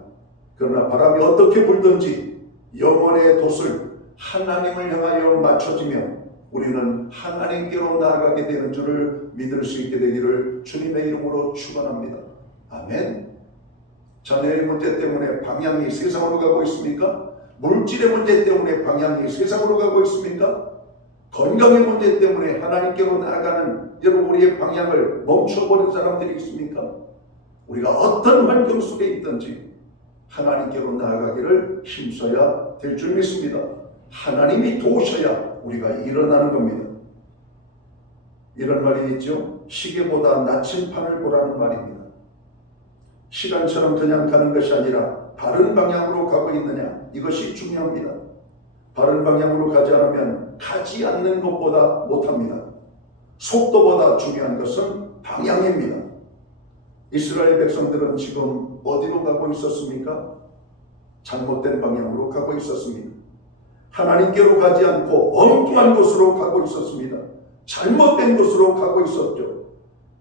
그러나 바람이 어떻게 불든지 영혼의 돛을 하나님을 향하여 맞춰지면 우리는 하나님께로 나아가게 되는 줄을 믿을 수 있게 되기를 주님의 이름으로 축원합니다. 아멘. 자녀의 문제 때문에 방향이 세상으로 가고 있습니까? 물질의 문제 때문에 방향이 세상으로 가고 있습니까? 건강의 문제 때문에 하나님께로 나아가는 여러분 우리의 방향을 멈춰버린 사람들이 있습니까? 우리가 어떤 환경 속에 있든지 하나님께로 나아가기를 힘써야 될 줄 믿습니다. 하나님이 도우셔야 우리가 일어나는 겁니다. 이런 말이 있죠. 시계보다 나침판을 보라는 말입니다. 시간처럼 그냥 가는 것이 아니라 바른 방향으로 가고 있느냐, 이것이 중요합니다. 바른 방향으로 가지 않으면 가지 않는 것보다 못합니다. 속도보다 중요한 것은 방향입니다. 이스라엘 백성들은 지금 어디로 가고 있었습니까? 잘못된 방향으로 가고 있었습니다. 하나님께로 가지 않고 엉뚱한 곳으로 가고 있었습니다. 잘못된 곳으로 가고 있었죠.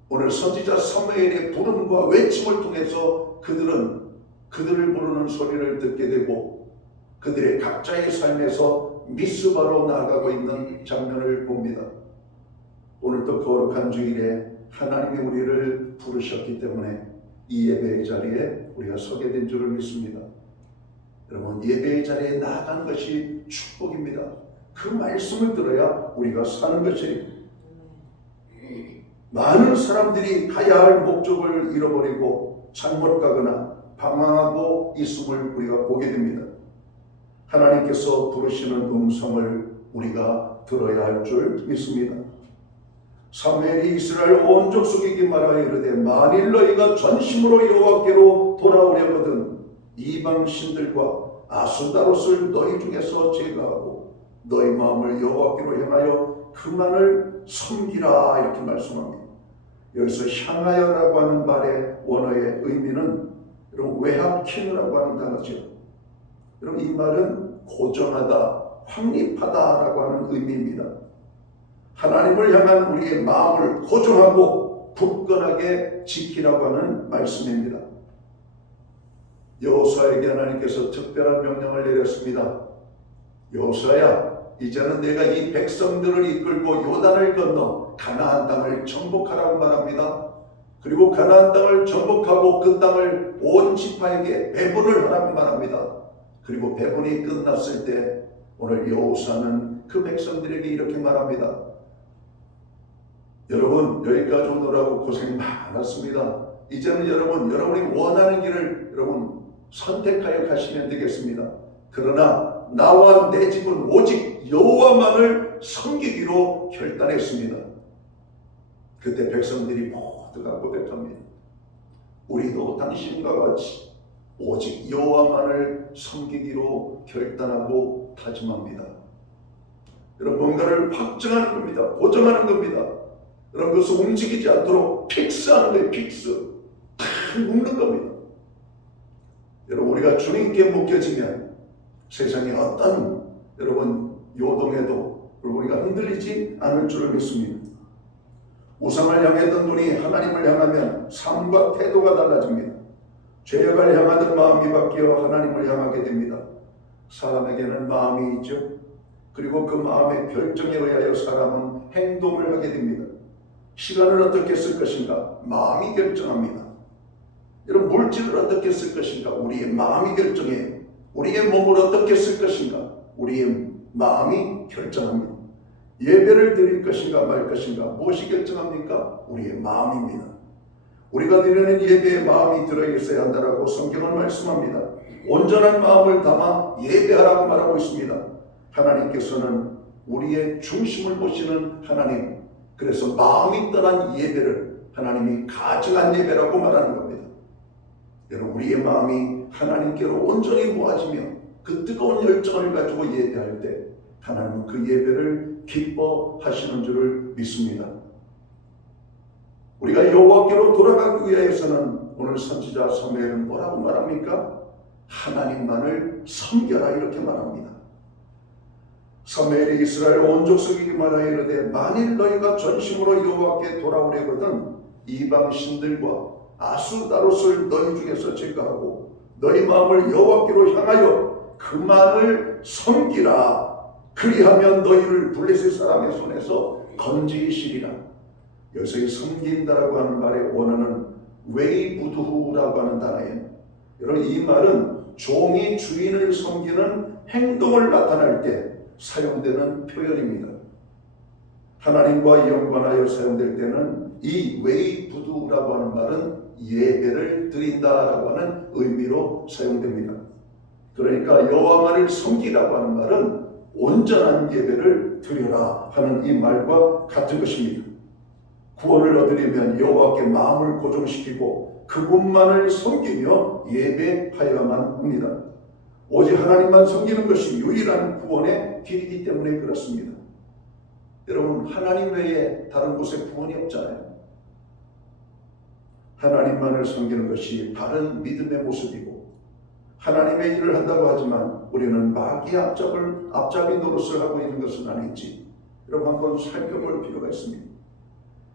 오늘 선지자 사무엘의 부름과 외침을 통해서 그들을 부르는 소리를 듣게 되고 그들의 각자의 삶에서 미스바로 나아가고 있는 장면을 봅니다. 오늘도 거룩한 주일에 하나님이 우리를 부르셨기 때문에 이 예배의 자리에 우리가 서게 된 줄을 믿습니다. 여러분 예배의 자리에 나아가는 것이 축복입니다. 그 말씀을 들어야 우리가 사는 것이 많은 사람들이 가야 할 목적을 잃어버리고 잘못 가거나 방황하고 있음을 우리가 보게 됩니다. 하나님께서 부르시는 음성을 우리가 들어야 할 줄 믿습니다. 사무엘이 이스라엘 온 족속에게 말하여 이르되 만일 너희가 전심으로 여호와께로 돌아오려거든 이방 신들과 아스다롯을 너희 중에서 제거하고 너희 마음을 여호와께로 향하여 그만을 섬기라 이렇게 말씀합니다. 여기서 향하여라고 하는 말의 원어의 의미는 여러분 외합키누라고 하는 단어죠. 여러분 이 말은 고정하다, 확립하다라고 하는 의미입니다. 하나님을 향한 우리의 마음을 고정하고 굳건하게 지키라고 하는 말씀입니다. 여호수아에게 하나님께서 특별한 명령을 내렸습니다. 여호수아야, 이제는 내가 이 백성들을 이끌고 요단을 건너 가나안 땅을 정복하라고 말합니다. 그리고 가나안 땅을 정복하고 그 땅을 온 지파에게 배분을 하라고 말합니다. 그리고 배분이 끝났을 때 오늘 여호수아는 그 백성들에게 이렇게 말합니다. 여러분 여기까지 오느라고 고생 많았습니다. 이제는 여러분이 원하는 길을 여러분 선택하여 가시면 되겠습니다. 그러나 나와 내 집은 오직 여호와만을 섬기기로 결단했습니다. 그때 백성들이 모두가 고백합니다. 우리도 당신과 같이 오직 여호와만을 섬기기로 결단하고 다짐합니다. 여러분 뭔가를 확정하는 겁니다. 고정하는 겁니다. 여러분 그것을 움직이지 않도록 픽스하는 거예요. 픽스. 딱 묶는 겁니다. 여러분 우리가 주님께 묶여지면 세상의 어떤 여러분 요동에도 우리가 흔들리지 않을 줄을 믿습니다. 우상을 향했던 눈이 하나님을 향하면 삶과 태도가 달라집니다. 죄악을 향하던 마음이 바뀌어 하나님을 향하게 됩니다. 사람에게는 마음이 있죠. 그리고 그 마음의 결정에 의하여 사람은 행동을 하게 됩니다. 시간을 어떻게 쓸 것인가? 마음이 결정합니다. 여러분 물질을 어떻게 쓸 것인가? 우리의 마음이 결정해요. 우리의 몸을 어떻게 쓸 것인가? 우리의 마음이 결정합니다. 예배를 드릴 것인가 말 것인가? 무엇이 결정합니까? 우리의 마음입니다. 우리가 드리는 예배에 마음이 들어있어야 한다라고 성경은 말씀합니다. 온전한 마음을 담아 예배하라고 말하고 있습니다. 하나님께서는 우리의 중심을 보시는 하나님, 그래서 마음이 떠난 예배를 하나님이 가증한 예배라고 말하는 겁니다. 여러분 우리의 마음이 하나님께로 온전히 모아지며 그 뜨거운 열정을 가지고 예배할 때 하나님은 그 예배를 기뻐하시는 줄을 믿습니다. 우리가 여호와께로 돌아가기 위해서는 오늘 선지자 사무엘은 뭐라고 말합니까? 하나님만을 섬겨라 이렇게 말합니다. 사무엘이 이스라엘 온 족속에게 말하여 이르되 만일 너희가 전심으로 여호와께 돌아오려거든 이방 신들과 아스다롯을 너희 중에서 제거하고 너희 마음을 여호와께로 향하여 그만을 섬기라. 그리하면 너희를 블레셋 사람의 손에서 건지시리라. 여기서 이 섬긴다라고 하는 말의 원어는 웨이부두후라고 하는 단어예요. 여러분 이 말은 종이 주인을 섬기는 행동을 나타낼 때 사용되는 표현입니다. 하나님과 연관하여 사용될 때는 이 웨이부두라고 하는 말은 예배를 드린다라고 하는 의미로 사용됩니다. 그러니까 여호와만을 섬기라고 하는 말은 온전한 예배를 드려라 하는 이 말과 같은 것입니다. 구원을 얻으려면 여호와께 마음을 고정시키고 그분만을 섬기며 예배하여야만 합니다. 오직 하나님만 섬기는 것이 유일한 구원의 길이기 때문에 그렇습니다. 여러분 하나님 외에 다른 곳에 구원이 없잖아요. 하나님만을 섬기는 것이 바른 믿음의 모습이고 하나님의 일을 한다고 하지만 우리는 마귀의 앞잡이 노릇을 하고 있는 것은 아닌지 여러분 한번 살펴볼 필요가 있습니다.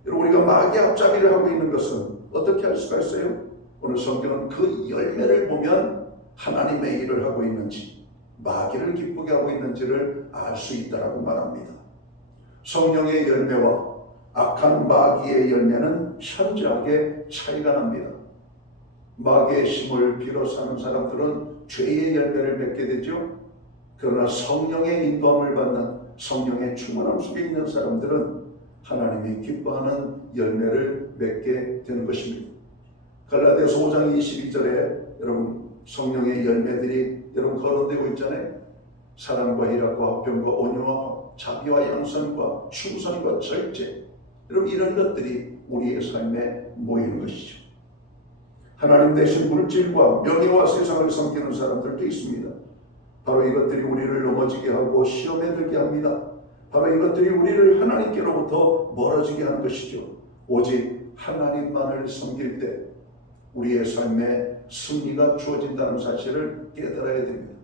여러분 우리가 마귀의 앞잡이를 하고 있는 것은 어떻게 할 수가 있어요? 오늘 성경은 그 열매를 보면 하나님의 일을 하고 있는지 마귀를 기쁘게 하고 있는지를 알 수 있다라고 말합니다. 성령의 열매와 악한 마귀의 열매는 현저하게 차이가 납니다. 마귀의 심을 빌어 사는 사람들은 죄의 열매를 맺게 되죠. 그러나 성령의 인도함을 받는 성령의 충만함 속에 있는 사람들은 하나님이 기뻐하는 열매를 맺게 되는 것입니다. 갈라디아서 5장 22절에 여러분 성령의 열매들이 여러분 거론되고 있잖아요. 사랑과 희락과 화평과 온유와 자비와 양선과 충성과 절제. 여러분, 이런 것들이 우리의 삶에 모이는 것이죠. 하나님 대신 물질과 명예와 세상을 섬기는 사람들도 있습니다. 바로 이것들이 우리를 넘어지게 하고 시험에 들게 합니다. 바로 이것들이 우리를 하나님께로부터 멀어지게 하는 것이죠. 오직 하나님만을 섬길 때 우리의 삶에 승리가 주어진다는 사실을 깨달아야 됩니다.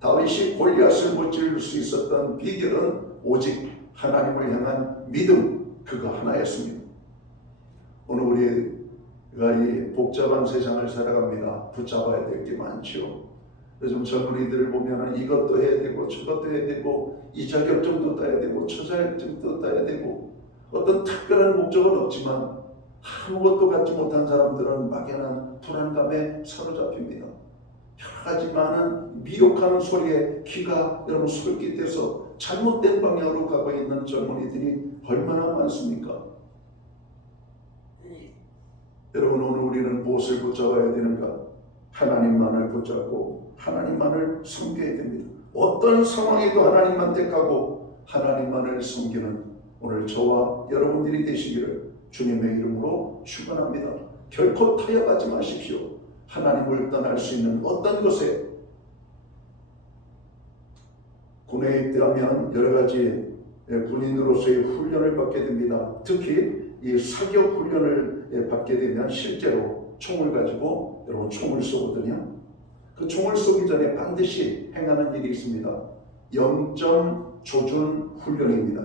다윗이 골리앗을 무찌를 수 있었던 비결은 오직 하나님을 향한 믿음, 그거 하나였습니다. 오늘 우리가 이 복잡한 세상을 살아갑니다. 붙잡아야 될 게 많죠. 요즘 젊은이들을 보면 이것도 해야 되고 저것도 해야 되고 이 자격증도 따야 되고 저 자격증도 따야 되고 어떤 특별한 목적은 없지만 아무것도 갖지 못한 사람들은 막연한 불안감에 사로잡힙니다. 여러 가지 많은 미혹하는 소리에 귀가 여러분 솔깃해서 잘못된 방향으로 가고 있는 젊은이들이 얼마나 많습니까? 여러분, 오늘 우리는 무엇을 붙잡아야 되는가? 하나님만을 붙잡고 하나님만을 섬겨야 됩니다. 어떤 상황에도 하나님만 택하고 하나님만을 섬기는 오늘 저와 여러분들이 되시기를 주님의 이름으로 축원합니다. 결코 타협하지 마십시오. 하나님을 떠날 수 있는 어떤 것에 군에 입대하면 여러 가지 군인으로서의 훈련을 받게 됩니다. 특히 이 사격 훈련을 받게 되면 실제로 총을 가지고 여러분 총을 쏘거든요. 그 총을 쏘기 전에 반드시 행하는 일이 있습니다. 0점 조준 훈련입니다.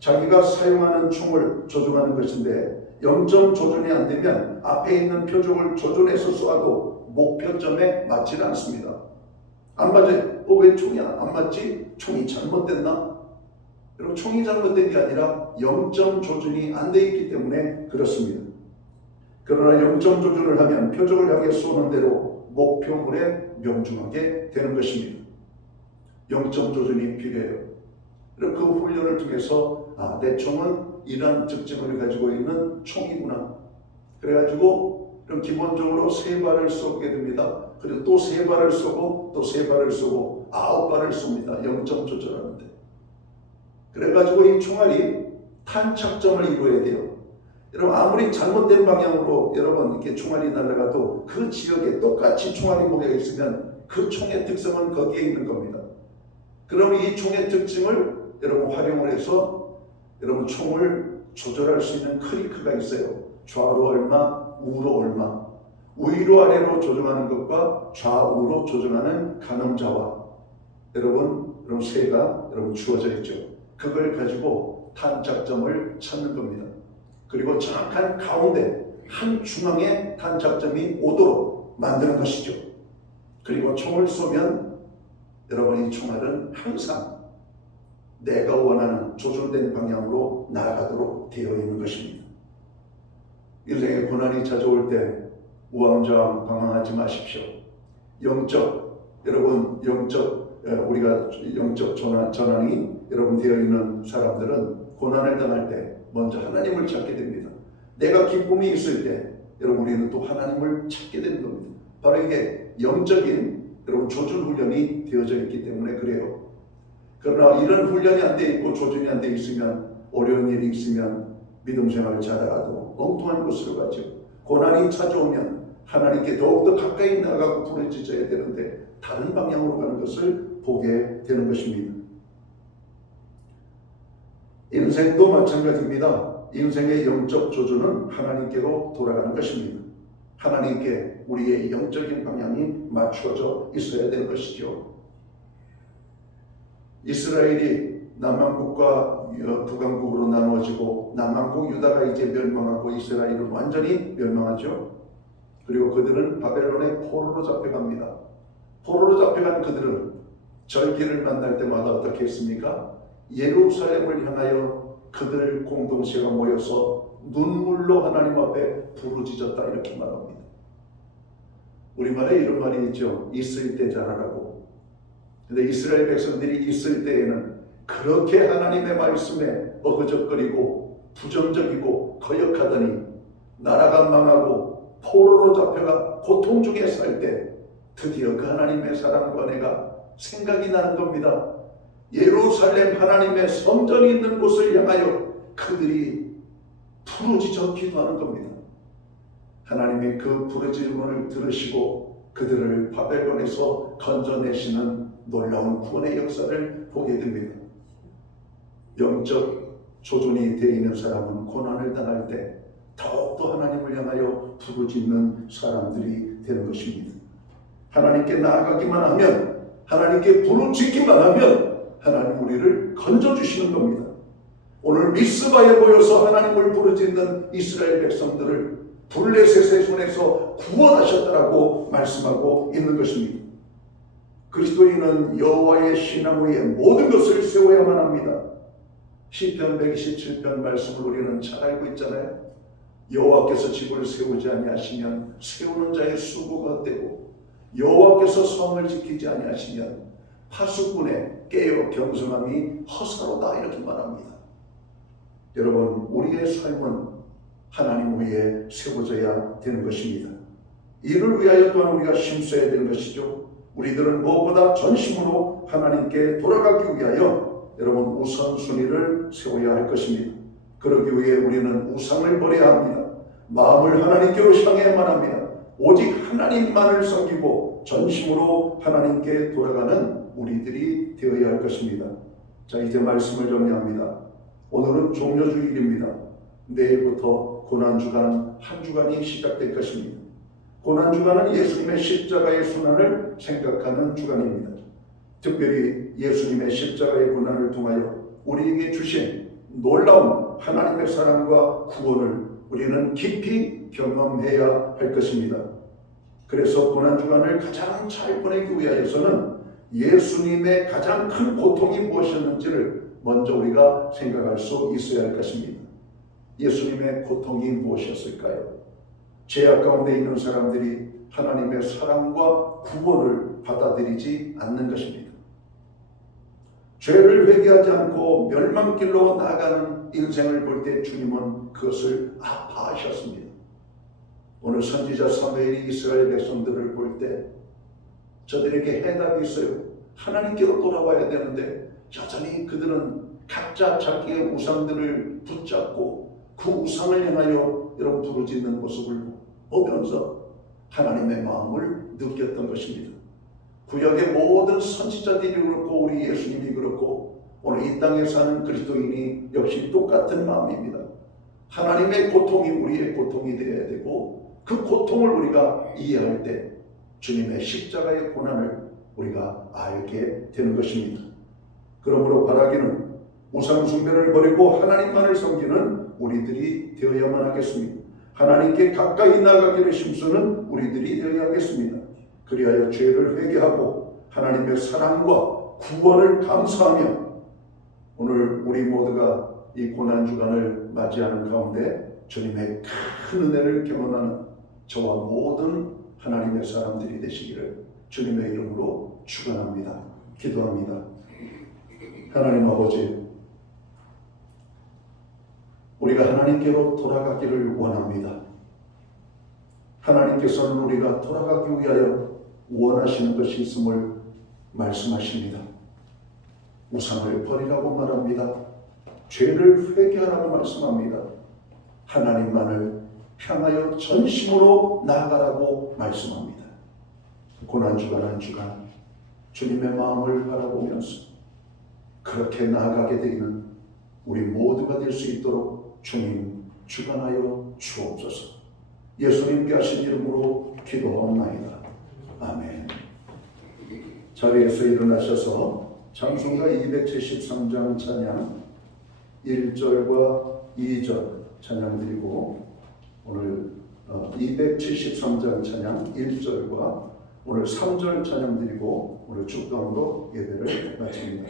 자기가 사용하는 총을 조준하는 것인데 0점 조준이 안 되면 앞에 있는 표적을 조준해서 쏘아도 목표점에 맞지 않습니다. 안 맞아요. 왜 총이 안 맞지? 총이 잘못됐나? 여러분, 총이 잘못된 게 아니라 0점 조준이 안 돼 있기 때문에 그렇습니다. 그러나 0점 조준을 하면 표적을 향해 쏘는 대로 목표물에 명중하게 되는 것입니다. 0점 조준이 필요해요. 그럼 그 훈련을 통해서 내 총은 이러한 특징을 가지고 있는 총이구나. 그래가지고 그럼 기본적으로 3발을 쏘게 됩니다. 그리고 또 3발을 쏘고 또 3발을 쏘고 9발을 쏩니다. 0점 조절하는데. 그래가지고 이 총알이 탄착점을 이루어야 돼요. 여러분, 아무리 잘못된 방향으로 여러분 이렇게 총알이 날아가도 그 지역에 똑같이 총알이 모여 있으면 그 총의 특성은 거기에 있는 겁니다. 그럼 이 총의 특징을 여러분 활용을 해서 여러분 총을 조절할 수 있는 크리크가 있어요. 좌로 얼마, 우로 얼마. 위로 아래로 조정하는 것과 좌우로 조정하는 가늠자와 여러분 세가 여러분 주어져 있죠. 그걸 가지고 탄착점을 찾는 겁니다. 그리고 정확한 가운데 한 중앙에 탄착점이 오도록 만드는 것이죠. 그리고 총을 쏘면 여러분 이 총알은 항상 내가 원하는 조절된 방향으로 나아가도록 되어 있는 것입니다. 인생의 고난이 찾아올 때 우왕좌왕 방황하지 마십시오. 우리가 영적 전환이 여러분 되어 있는 사람들은 고난을 당할 때 먼저 하나님을 찾게 됩니다. 내가 기쁨이 있을 때 여러분 우리는 또 하나님을 찾게 되는 겁니다. 바로 이게 영적인 여러분 조준 훈련이 되어져 있기 때문에 그래요. 그러나 이런 훈련이 안 돼 있고 조준이 안 돼 있으면 어려운 일이 있으면 믿음 생활을 잘하도 엉뚱한 곳으로 가죠. 고난이 찾아오면 하나님께 더욱더 가까이 나가고 부르짖어야 되는데 다른 방향으로 가는 것을 보게 되는 것입니다. 인생도 마찬가지입니다. 인생의 영적 조준은 하나님께로 돌아가는 것입니다. 하나님께 우리의 영적인 방향이 맞추어져 있어야 되는 것이죠. 이스라엘이 남왕국과 북왕국으로 나누어지고 남왕국 유다가 이제 멸망하고 이스라엘은 완전히 멸망하죠. 그리고 그들은 바벨론의 포로로 잡혀갑니다. 포로로 잡혀간 그들은 절기를 만날 때마다 어떻게 했습니까? 예루살렘을 향하여 그들 공동체가 모여서 눈물로 하나님 앞에 부르짖었다 이렇게 말합니다. 우리말에 이런 말이 있죠. 있을 때 잘하라고. 근데 이스라엘 백성들이 있을 때에는 그렇게 하나님의 말씀에 어그적거리고 부정적이고 거역하더니 나라가 망하고 포로로 잡혀가 고통 중에 살 때 드디어 그 하나님의 사랑과 은혜가 생각이 나는 겁니다. 예루살렘 하나님의 성전이 있는 곳을 향하여 그들이 부르짖어 기도하는 겁니다. 하나님이 그 부르짖음을 들으시고 그들을 바벨론에서 건져내시는 놀라운 구원의 역사를 보게 됩니다. 영적 조준이 되어 있는 사람은 고난을 당할 때 더욱더 하나님을 향하여 부르짖는 사람들이 되는 것입니다. 하나님께 나아가기만 하면, 하나님께 부르짖기만 하면 하나님 우리를 건져주시는 겁니다. 오늘 미스바에 모여서 하나님을 부르짖는 이스라엘 백성들을 블레셋의 손에서 구원하셨다라고 말씀하고 있는 것입니다. 그리스도인은 여호와의 신앙 위에 모든 것을 세워야만 합니다. 시편 127편 말씀을 우리는 잘 알고 있잖아요. 여호와께서 집을 세우지 아니하시면 세우는 자의 수고가 헛되고 여호와께서 성을 지키지 아니하시면 파수꾼의 깨어 겸손함이 허사로다, 이렇게 말합니다. 여러분, 우리의 삶은 하나님 위에 세워져야 되는 것입니다. 이를 위하여 또한 우리가 힘써야 되는 것이죠. 우리들은 무엇보다 전심으로 하나님께 돌아가기 위하여 여러분 우선순위를 세워야 할 것입니다. 그러기 위해 우리는 우상을 버려야 합니다. 마음을 하나님께로 향해야만 합니다. 오직 하나님만을 섬기고 전심으로 하나님께 돌아가는 우리들이 되어야 할 것입니다. 자, 이제 말씀을 정리합니다. 오늘은 종려주일입니다. 내일부터 고난주간 한 주간이 시작될 것입니다. 고난주간은 예수님의 십자가의 순환을 생각하는 주간입니다. 특별히 예수님의 십자가의 고난을 통하여 우리에게 주신 놀라운 하나님의 사랑과 구원을 우리는 깊이 경험해야 할 것입니다. 그래서 고난주간을 가장 잘 보내기 위하여서는 예수님의 가장 큰 고통이 무엇이었는지를 먼저 우리가 생각할 수 있어야 할 것입니다. 예수님의 고통이 무엇이었을까요? 죄악 가운데 있는 사람들이 하나님의 사랑과 구원을 받아들이지 않는 것입니다. 죄를 회개하지 않고 멸망길로 나아가는 인생을 볼 때 주님은 그것을 아파하셨습니다. 오늘 선지자 사무엘이 이스라엘 백성들을 볼 때 저들에게 해답이 있어요. 하나님께로 돌아와야 되는데 여전히 그들은 각자 자기의 우상들을 붙잡고 그 우상을 향하여 여러분 부르짖는 모습을 보면서 하나님의 마음을 느꼈던 것입니다. 구약의 모든 선지자들이 그렇고 우리 예수님이 그렇고 오늘 이 땅에 사는 그리스도인이 역시 똑같은 마음입니다. 하나님의 고통이 우리의 고통이 되어야 되고 그 고통을 우리가 이해할 때 주님의 십자가의 고난을 우리가 알게 되는 것입니다. 그러므로 바라기는 우상 숭배를 버리고 하나님만을 섬기는 우리들이 되어야만 하겠습니다. 하나님께 가까이 나가기를 힘쓰는 우리들이 되어야 하겠습니다. 그리하여 죄를 회개하고 하나님의 사랑과 구원을 감사하며 오늘 우리 모두가 이 고난주간을 맞이하는 가운데 주님의 큰 은혜를 경험하는 저와 모든 하나님의 사람들이 되시기를 주님의 이름으로 축원합니다. 기도합니다. 하나님 아버지, 우리가 하나님께로 돌아가기를 원합니다. 하나님께서는 우리가 돌아가기 위하여 원하시는 것이 있음을 말씀하십니다. 우상을 버리라고 말합니다. 죄를 회개하라고 말씀합니다. 하나님만을 향하여 전심으로 나아가라고 말씀합니다. 고난주간 한 주간 주님의 마음을 바라보면서 그렇게 나아가게 되는 우리 모두가 될 수 있도록 주님 주관하여 주옵소서. 예수님께 하신 이름으로 기도하옵나이다. 아멘. 자리에서 일어나셔서 찬송가 273장 찬양 1절과 2절 찬양 드리고 오늘 273장 찬양 1절과 오늘 3절 찬양 드리고 오늘 축도함으로 예배를 마칩니다.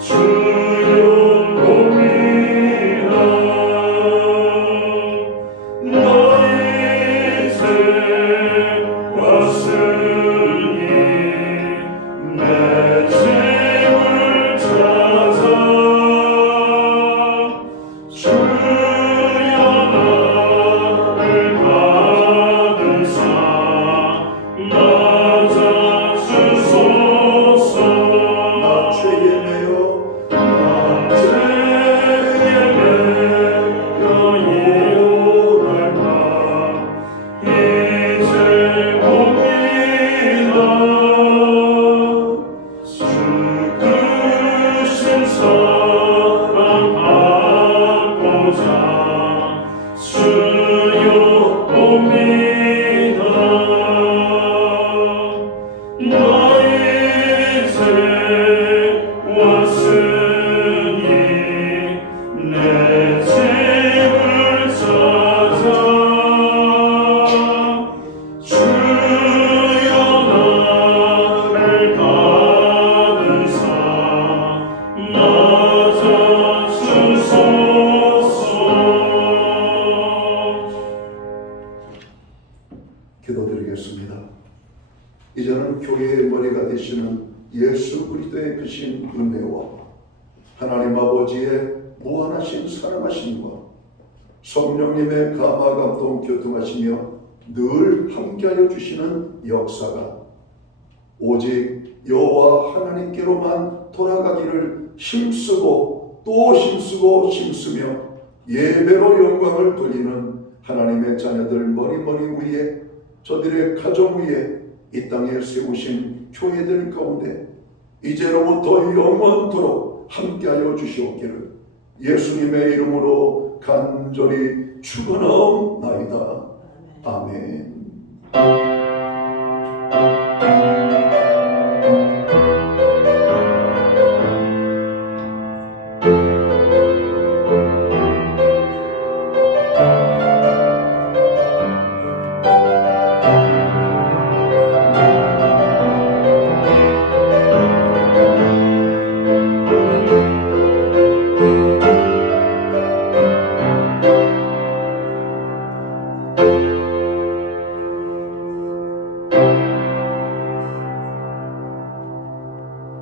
주의 기도드리겠습니다. 이제는 교회의 머리가 되시는 예수 그리스도의 크신 은혜와 하나님 아버지의 무한하신 사랑하심과 성령님의 감화 감동 교통하시며 늘 함께하여 주시는 역사가 오직 여호와 하나님께로만 돌아가기를 힘쓰고 또 힘쓰고 힘쓰며 예배로 영광을 돌리는 하나님의 자녀들 머리 위에 저들의 가정 위에 이 땅에 세우신 교회들 가운데 이제로부터 영원토록 함께하여 주시옵기를 예수님의 이름으로 간절히 축원하옵나이다. 아멘.